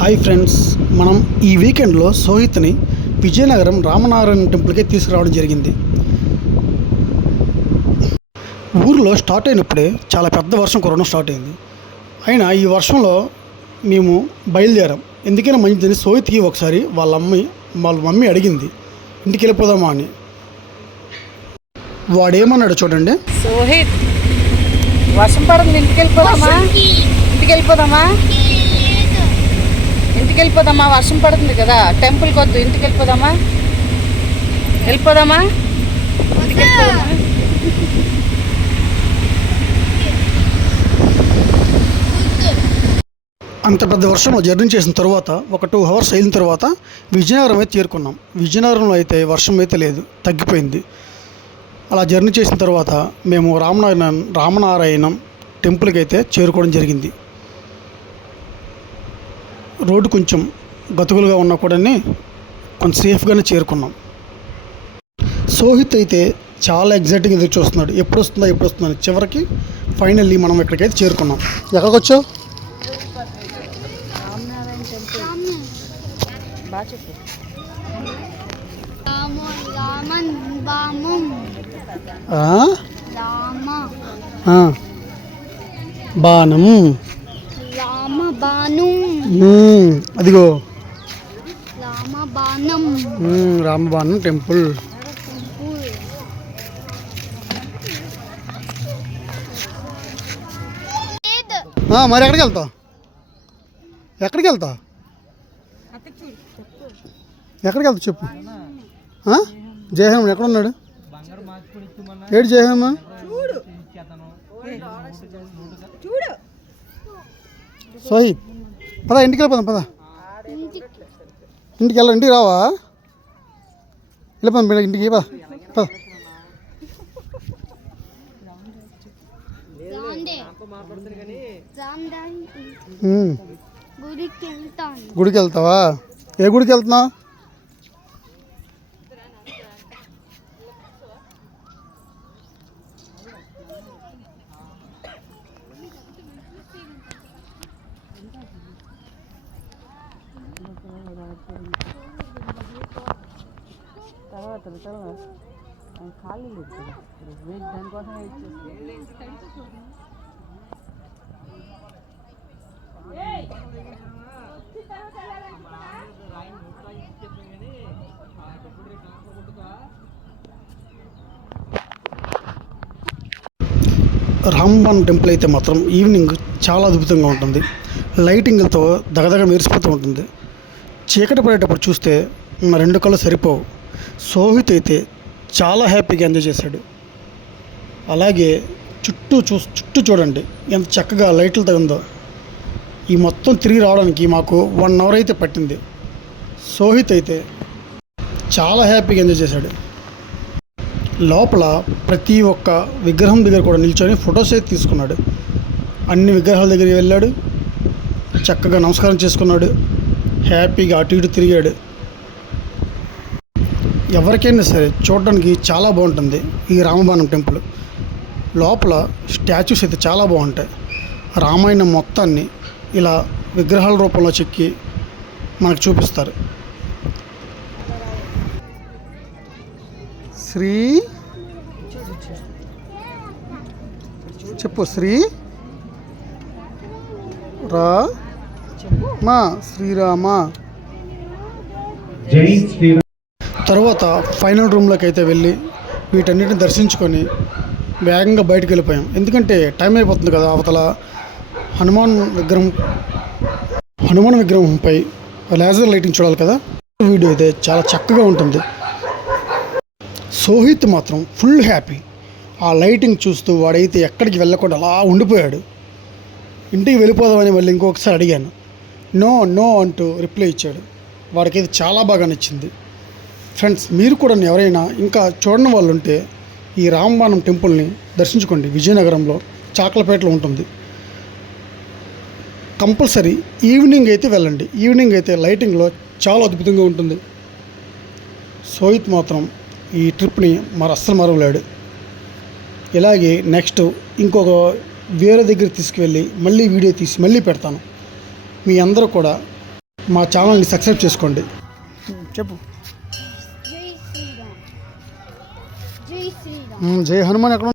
Hi friends, మనం ఈ వీకెండ్లో సోహిత్ని విజయనగరం రామనారాయణ టెంపుల్కి తీసుకురావడం జరిగింది. ఊరిలో స్టార్ట్ అయినప్పుడే చాలా పెద్ద వర్షం కురవడం స్టార్ట్ అయింది. అయినా ఈ వర్షంలో మేము బయలుదేరాం. ఎందుకైనా మంచిదని సోహిత్కి ఒకసారి వాళ్ళ మమ్మీ అడిగింది ఇంటికి వెళ్ళిపోదామా అని. వాడేమన్నాడు చూడండి. సోహిత్, వర్షం పడుతుంది, ఇంటికి వెళ్ళిపోదామా వర్షం పడుతుంది కదా, టెంపుల్కి వద్దు, ఇంటికి వెళ్ళిపోదామా అంత పెద్ద వర్షంలో జర్నీ చేసిన తర్వాత ఒక 2 hours అయిన తర్వాత విజయనగరం అయితే చేరుకున్నాం. విజయనగరంలో అయితే వర్షం అయితే లేదు, తగ్గిపోయింది. అలా జర్నీ చేసిన తర్వాత మేము రామనారాయణం టెంపుల్కి అయితే చేరుకోవడం జరిగింది. రోడ్డు కొంచెం గతుకులుగా ఉన్నా కూడా కొంచెం సేఫ్గానే చేరుకున్నాం. సోహిత్ అయితే చాలా ఎగ్జైటింగ్ ఎదురు చూస్తున్నాడు, ఎప్పుడు వస్తుందని. చివరికి ఫైనల్లీ మనం ఇక్కడికైతే చేరుకున్నాం. ఎక్కడికి వచ్చావు? బాణం, అదిగో రామబాణం టెంపుల్. మరి ఎక్కడికి వెళ్తావు? చెప్పు. జయహేమ ఎక్కడున్నాడు? ఏడు జయహేమ? సోహిత్, పదా ఇంటికి వెళ్ళిపోదాం. పదా ఇంటికి రావా? వెళ్ళిపోదాం ఇంటికి. పద. గుడికి వెళ్తావా? ఏ గుడికి వెళ్తున్నావు? ఖాళీ లేదు కదా, దానికోసం రామబాణం టెంపుల్ అయితే మాత్రం ఈవినింగ్ చాలా అద్భుతంగా ఉంటుంది. లైటింగ్లతో దగదగ మెరిసిపోతూ ఉంటుంది. చీకటి పడేటప్పుడు చూస్తే నా 2 కళ్ళు సరిపోవు. సోహిత్ అయితే చాలా హ్యాపీగా ఎంజాయ్ చేశాడు. అలాగే చుట్టూ చూడండి ఎంత చక్కగా లైట్లతో ఉందో. ఈ మొత్తం తిరిగి రావడానికి మాకు 1 hour అయితే పట్టింది. సోహిత్ అయితే చాలా హ్యాపీగా ఎంజాయ్ చేశాడు. లోపల ప్రతి ఒక్క విగ్రహం దగ్గర కూడా నిల్చొని ఫొటోస్ అయితే తీసుకున్నాడు. అన్ని విగ్రహాల దగ్గరికి వెళ్ళాడు, చక్కగా నమస్కారం చేసుకున్నాడు, హ్యాపీగా అటు ఇటు తిరిగాడు. ఎవరికైనా సరే చూడడానికి చాలా బాగుంటుంది ఈ రామబాణం టెంపుల్. లోపల స్టాచ్యూస్ అయితే చాలా బాగుంటాయి. రామాయణం మొత్తాన్ని ఇలా విగ్రహాల రూపంలో చెక్కి మనకు చూపిస్తారు. శ్రీ చెప్పు. శ్రీరామ. తర్వాత ఫైనల్ రూమ్లోకి అయితే వెళ్ళి వీటన్నిటిని దర్శించుకొని వేగంగా బయటకు వెళ్ళిపోయాం. ఎందుకంటే టైం అయిపోతుంది కదా. అవతల హనుమాన్ విగ్రహంపై లేజర్ లైటింగ్ చూడాలి కదా. వీడియో అయితే చాలా చక్కగా ఉంటుంది. సోహిత్ మాత్రం ఫుల్ హ్యాపీ. ఆ లైటింగ్ చూస్తూ వాడైతే ఎక్కడికి వెళ్ళకుండా అలా ఉండిపోయాడు. ఇంటికి వెళ్ళిపోదామని మళ్ళీ ఇంకొకసారి అడిగాను. నో అంటూ రిప్లై ఇచ్చాడు. వాడికైతే చాలా బాగా నచ్చింది. ఫ్రెండ్స్, మీరు కూడా ఎవరైనా ఇంకా చూడని వాళ్ళు ఉంటే ఈ రామబాణం టెంపుల్ని దర్శించుకోండి. విజయనగరంలో చాకలపేటలో ఉంటుంది. కంపల్సరీ ఈవినింగ్ అయితే వెళ్ళండి. ఈవినింగ్ అయితే లైటింగ్లో చాలా అద్భుతంగా ఉంటుంది. సోహిత్ మాత్రం ఈ ట్రిప్ని అస్సలు మరవలేడు. ఇలాగే నెక్స్ట్ ఇంకొక వేరే దగ్గర తీసుకువెళ్ళి మళ్ళీ వీడియో తీసి మళ్ళీ పెడతాను. మీ అందరూ కూడా మా ఛానల్ని సబ్స్క్రైబ్ చేసుకోండి. చెప్పు. జై శ్రీరామ్. జై శ్రీరామ్. జై హనుమాన్ ఎక్కడ